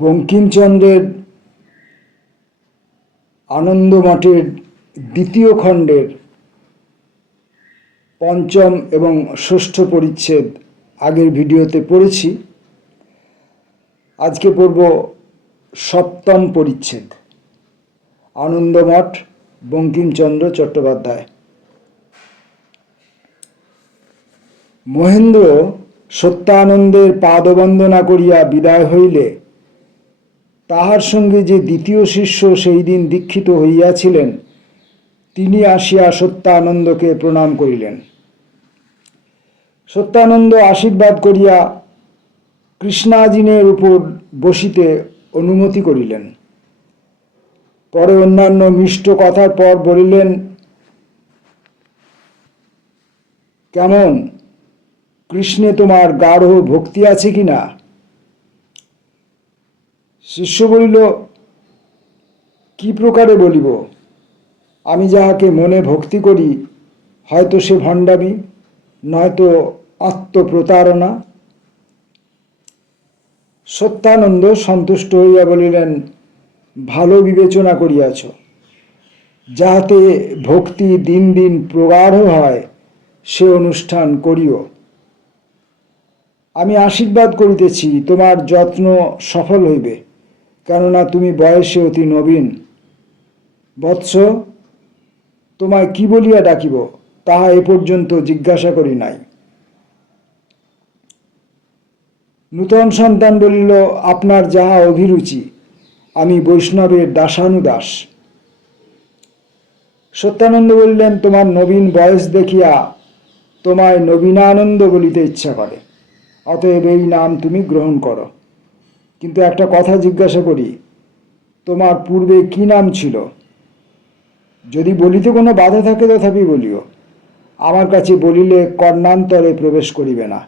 বঙ্কিমচন্দ্রের আনন্দমঠের দ্বিতীয় খণ্ডের পঞ্চম এবং ষষ্ঠ পরিচ্ছেদ আগের ভিডিওতে পড়েছি। আজকে পড়ব সপ্তম পরিচ্ছেদ, আনন্দমঠ, বঙ্কিমচন্দ্র চট্টোপাধ্যায়। মহেন্দ্র সত্যানন্দের পাদবন্দনা করিয়া বিদায় হইলে তাহার সঙ্গে যে দ্বিতীয় শিষ্য সেই দিন দীক্ষিত হইয়াছিলেন তিনি আসিয়া সত্যানন্দকে প্রণাম করিলেন। সত্যানন্দ আশীর্বাদ করিয়া কৃষ্ণাজিনের উপর বসিতে অনুমতি করিলেন। পরে অন্যান্য মিষ্ট কথার পর বলিলেন, কেমন, কৃষ্ণে তোমার গাঢ় ভক্তি আছে কি না? শিষ্য বলিল, কি প্রকারে বলিব? আমি যাহাকে মনে ভক্তি করি হয়তো সে ভণ্ডামি, নয়তো আত্মপ্রতারণা। সত্যানন্দ সন্তুষ্ট হইয়া বলিলেন, ভালো বিবেচনা করিয়াছ। যাহাতে ভক্তি দিন দিন প্রগাঢ় হয় সে অনুষ্ঠান করিও। আমি আশীর্বাদ করিতেছি, তোমার যত্ন সফল হইবে, কেননা তুমি বয়সে অতি নবীন। বৎস, তোমায় কি বলিয়া ডাকিব তাহা এ পর্যন্ত জিজ্ঞাসা করি নাই। নূতন সন্তান বলিল, আপনার যাহা অভিরুচি, আমি বৈষ্ণবের দাসানুদাস। সত্যানন্দ বললেন, তোমার নবীন বয়স দেখিয়া তোমায় নবীনানন্দ বলিতে ইচ্ছা করে, অতএব এই নাম তুমি গ্রহণ করো। কিন্তু একটা কথা জিজ্ঞাসা করি, তোমার পূর্বে কি নাম ছিল? যদি বলিতে কোনো বাধা থাকে তথাপি বলিও। আমার কাছে বলিলে কর্ণান্তরে প্রবেশ করিবে না।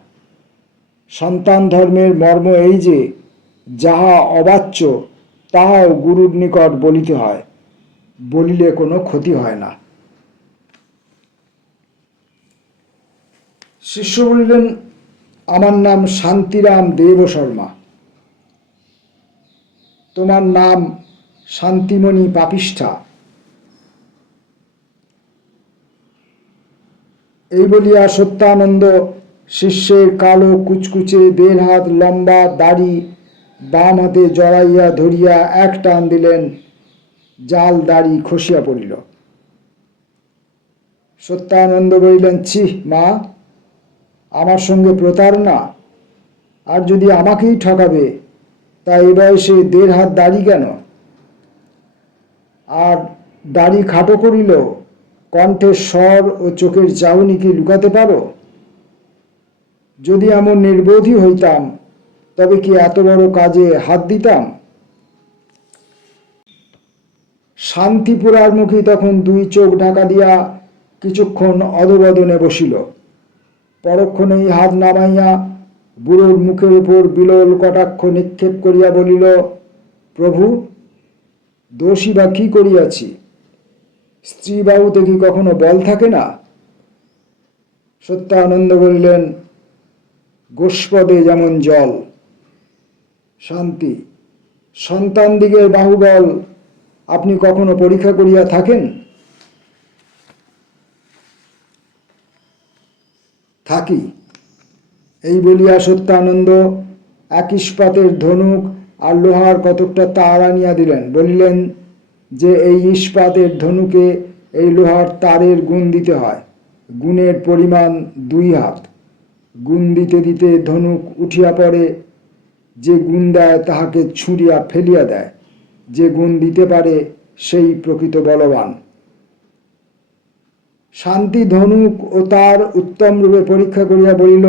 সন্তান ধর্মের মর্ম এই যে, যাহা অবাচ্য তাহাও গুরুর নিকট বলিতে হয়, বলিলে কোনো ক্ষতি হয় না। শিষ্য বলিলেন, আমার নাম শান্তিরাম দেব শর্মা। তোমার নাম শান্তিমণি পাপিষ্ঠা। এই বলিয়া সত্যানন্দ শিষ্যের কালো কুচকুচে 1.5 হাত লম্বা দাড়ি বাম হাতে জড়াইয়া ধরিয়া এক টান দিলেন, জাল দাড়ি খসিয়া পড়িল। সত্যানন্দ বলিলেন, ছি মা, আমার সঙ্গে প্রতারণা! আর যদি আমাকেই ঠকাবে তা এ বয়সে 1.5 হাত দাড়ি কেন? আর দাড়ি খাটো করিল, কণ্ঠের স্বর ও চোখের চাহনি কি লুকাতে পারো? যদি এমন নির্বোধী হইতাম তবে কি এত বড় কাজে হাত দিতাম? শান্তিপুরার মুখী তখন 2 চোখ ঢাকা দিয়া কিছুক্ষণ অধবদনে বসিল। পরক্ষণেই হাত নামাইয়া বুড়োর মুখের উপর বিলোল কটাক্ষ নিক্ষেপ করিয়া বলিল, প্রভু, দোষী বা কি করিয়াছি? স্ত্রী বাহুতে কি কখনো বল থাকে না? সত্যানন্দ বলিলেন, গোষ্পদে যেমন জল। শান্তি, সন্তান দিগের বাহুবল আপনি কখনো পরীক্ষা করিয়া থাকেন? থাকি। এই বলিয়া সত্যানন্দ এক ইস্পাতের ধনুক আর লোহার কতকটা তার আনিয়া দিলেন। বলিলেন যে এই ইস্পাতের ধনুকে এই লোহার তারের গুণ দিতে হয়। গুণের পরিমাণ 2 হাত। গুণ দিতে দিতে ধনুক উঠিয়া পড়ে। যে গুণ দেয় তাহাকে ছুঁড়িয়া ফেলিয়া দেয়। যে গুণ দিতে পারে সেই প্রকৃত বলবান। শান্তি ধনুক ও তার উত্তম রূপে পরীক্ষা করিয়া বলিল,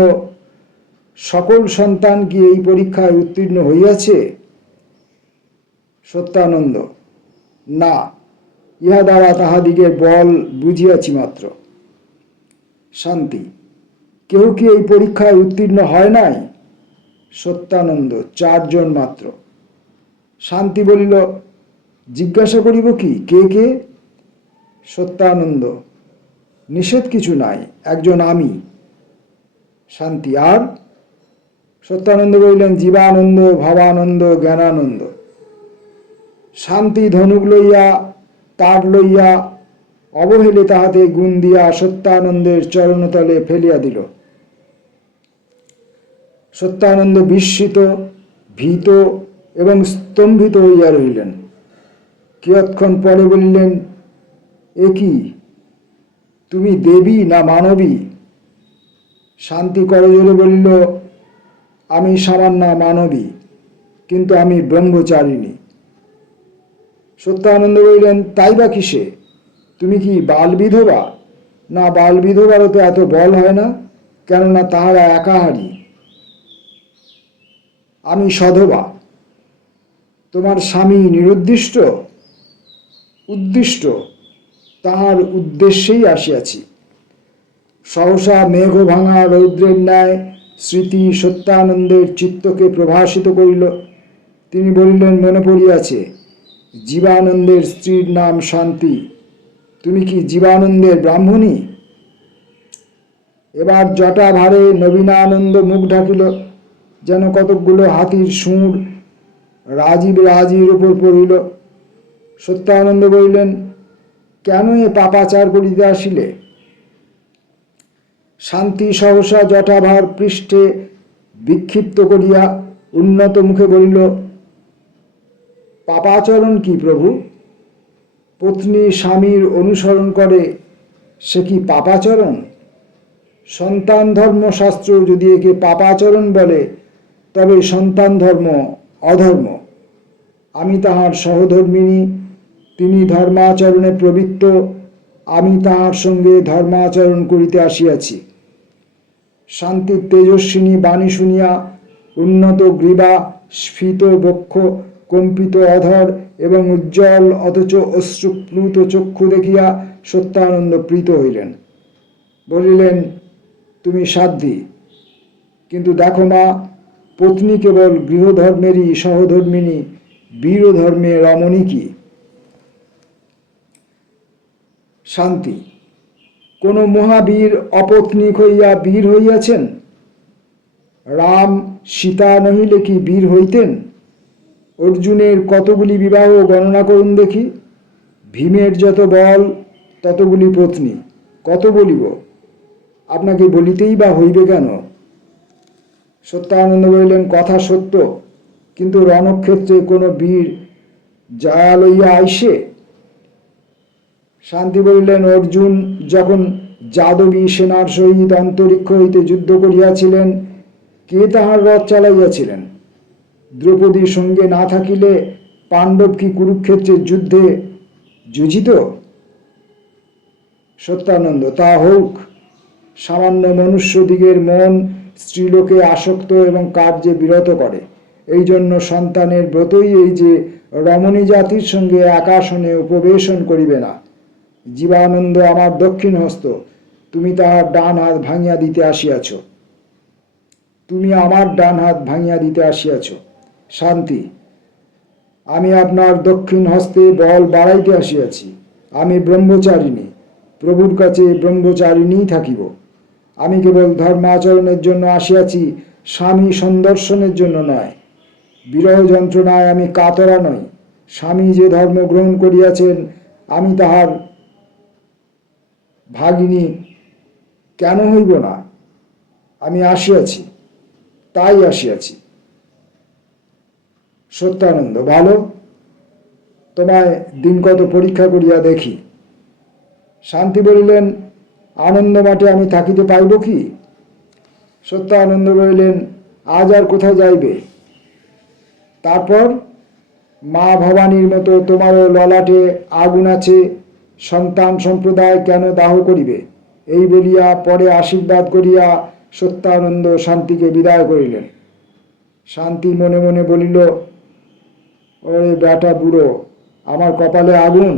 সকল সন্তান কি এই পরীক্ষায় উত্তীর্ণ হইয়াছে? সত্যানন্দ, না, ইহা দ্বারা তাহাদিগের বল বুঝিয়াছি মাত্র। শান্তি, কেউ কি এই পরীক্ষায় উত্তীর্ণ হয় নাই? সত্যানন্দ, 4 জন মাত্র। শান্তি বলিল, জিজ্ঞাসা করিব কি, কে কে? সত্যানন্দ, নিষেধ কিছু নাই, একজন আমি। শান্তি, আর? সত্যানন্দ বলিলেন, জীবানন্দ, ভাবানন্দ, জ্ঞানানন্দ। শান্তি ধনুক লইয়া তার লইয়া অবহেলে তাহাতে গুণ দিয়া সত্যানন্দের চরণতলে ফেলিয়া দিল। সত্যানন্দ বিস্মিত, ভীত এবং স্তম্ভিত হইয়া রহিলেন। কিয়ৎক্ষণ পরে বলিলেন, এ কি, তুমি দেবী না মানবী? শান্তি করজোড়ে বলিল, আমি সামান্য মানবী, কিন্তু আমি ব্রহ্মচারিণী। সত্যানন্দ বলিলেন, তাই বা কিসে? তুমি কি বাল বিধবা? না, বাল বিধবারও তো এত বল হয় না, কেননা তাহারা একাহারী। আমি সধবা। তোমার স্বামী নিরুদ্দিষ্ট? উদ্দিষ্ট, তাহার উদ্দেশ্যেই আসিয়াছি। সহসা মেঘ ভাঙা রৌদ্রের ন্যায় স্মৃতি সত্যানন্দের চিত্তকে প্রভাসিত করিল। তিনি বলিলেন, মনে পড়িয়াছে, জীবানন্দের স্ত্রীর নাম শান্তি। তুমি কি জীবানন্দের ব্রাহ্মণী? এবার জটা ভারে নবীনানন্দ মুখ ঢাকিল, যেন কতকগুলো হাতির সুর রাজীব রাজির উপর পড়িল। সত্যানন্দ বলিলেন, কেন এ পাপাচার করিতে আসিলে? শান্তি সহসা জটাভার পৃষ্ঠে বিক্ষিপ্ত করিয়া উন্নত মুখে বলিল, পাপাচরণ কি প্রভু? পত্নী স্বামীর অনুসরণ করে, সে কি পাপাচরণ? সন্তান ধর্মশাস্ত্র যদি একে পাপাচরণ বলে, তবে সন্তান ধর্ম অধর্ম। আমি তাহার সহধর্মিণী, তিনি ধর্মাচরণে প্রবৃত্ত, আমি তাহার সঙ্গে ধর্মাচরণ করিতে আসিয়াছি। শান্তির তেজস্বিনী বাণী শুনিয়া উন্নত গ্রীবা, স্ফীত বক্ষ, কম্পিত অধর এবং উজ্জ্বল অথচ অশ্রুপ্লুত চক্ষু দেখিয়া সত্যানন্দ প্রীত হইলেন। বলিলেন, তুমি সাধ্বী, কিন্তু দেখো মা, পত্নী কেবল গৃহধর্মেরই সহধর্মিণী, বীরধর্মে রমণী কি? শান্তি, কোন মহাবীর অপত্নীক হইয়া বীর হইয়াছেন? রাম সীতা নহিলে কি বীর হইতেন? অর্জুনের কতগুলি বিবাহ গণনা করুন দেখি। ভীমের যত বল ততগুলি পত্নী, কত বলিব? আপনাকে বলিতেই বা হইবে কেন? সত্যানন্দ বলিলেন, কথা সত্য, কিন্তু রণক্ষেত্রে কোনো বীর জয়া লইয়া আইসে? শান্তি বলিলেন, অর্জুন যখন যাদবী সেনার সহিত অন্তরিক্ষ হইতে যুদ্ধ করিয়াছিলেন, কে তাহার রথ চালাইয়াছিলেন? দ্রৌপদীর সঙ্গে না থাকিলে পাণ্ডব কি কুরুক্ষেত্রের যুদ্ধে যুজিত? সত্যানন্দ, তা হোক। সামান্য মনুষ্যদিগের মন স্ত্রীলোকে আসক্ত এবং কার্যে বিরত করে। এই জন্য সন্তানের ব্রতই এই যে রমণী জাতির সঙ্গে একাসনে উপবেশন করিবে না। জীবানন্দ আমার দক্ষিণ হস্ত, তুমি তাহার ডান হাত ভাঙিয়া দিতে আসিয়াছ। তুমি আমার ডান হাত ভাঙিয়া দিতে আসিয়াছ। শান্তি, আমি আপনার দক্ষিণ হস্তে বল বাড়াইতে আসিয়াছি। আমি ব্রহ্মচারিণী, প্রভুর কাছে ব্রহ্মচারিণীই থাকিব। আমি কেবল ধর্মাচরণের জন্য আসিয়াছি, স্বামী সন্দর্শনের জন্য নয়। বিরহ যন্ত্রণায় আমি কাতরা নই। স্বামী যে ধর্ম গ্রহণ করিয়াছেন, আমি তাহার ভাগিনী কেন হইব না? আমি আসিয়াছি, তাই আসিয়াছি। সত্যানন্দ, ভালো, তোমায় দিন কত পরীক্ষা করিয়া দেখি। শান্তি বলিলেন, আনন্দ মাঠে আমি থাকিতে পাইব কি? সত্যানন্দ বলিলেন, আজ আর কোথায় যাইবে? তারপর মা ভবানীর মতো তোমারও ললাটে আগুন আছে, সন্তান সম্প্রদায় কেন দাহ করিবে? এই বলিয়া পরে আশীর্বাদ করিয়া সত্যানন্দ শান্তিকে বিদায় করিলেন। শান্তি মনে মনে বলিল, ওরে বেটা বুড়ো, আমার কপালে আগুন,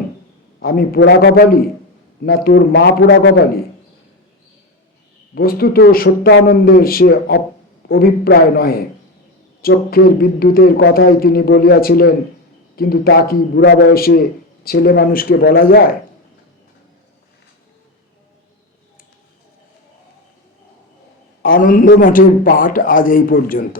আমি পোড়া কপালি, না তোর মা পোড়া কপালি? বস্তুত সত্যানন্দের সে অভিপ্রায় নহে। চক্ষের বিদ্যুতের কথাই তিনি বলিয়াছিলেন, কিন্তু তা কি বুড়া বয়সে ছেলে মানুষকে বলা যায়? আনন্দ মঠের পাঠ আজ এই পর্যন্ত।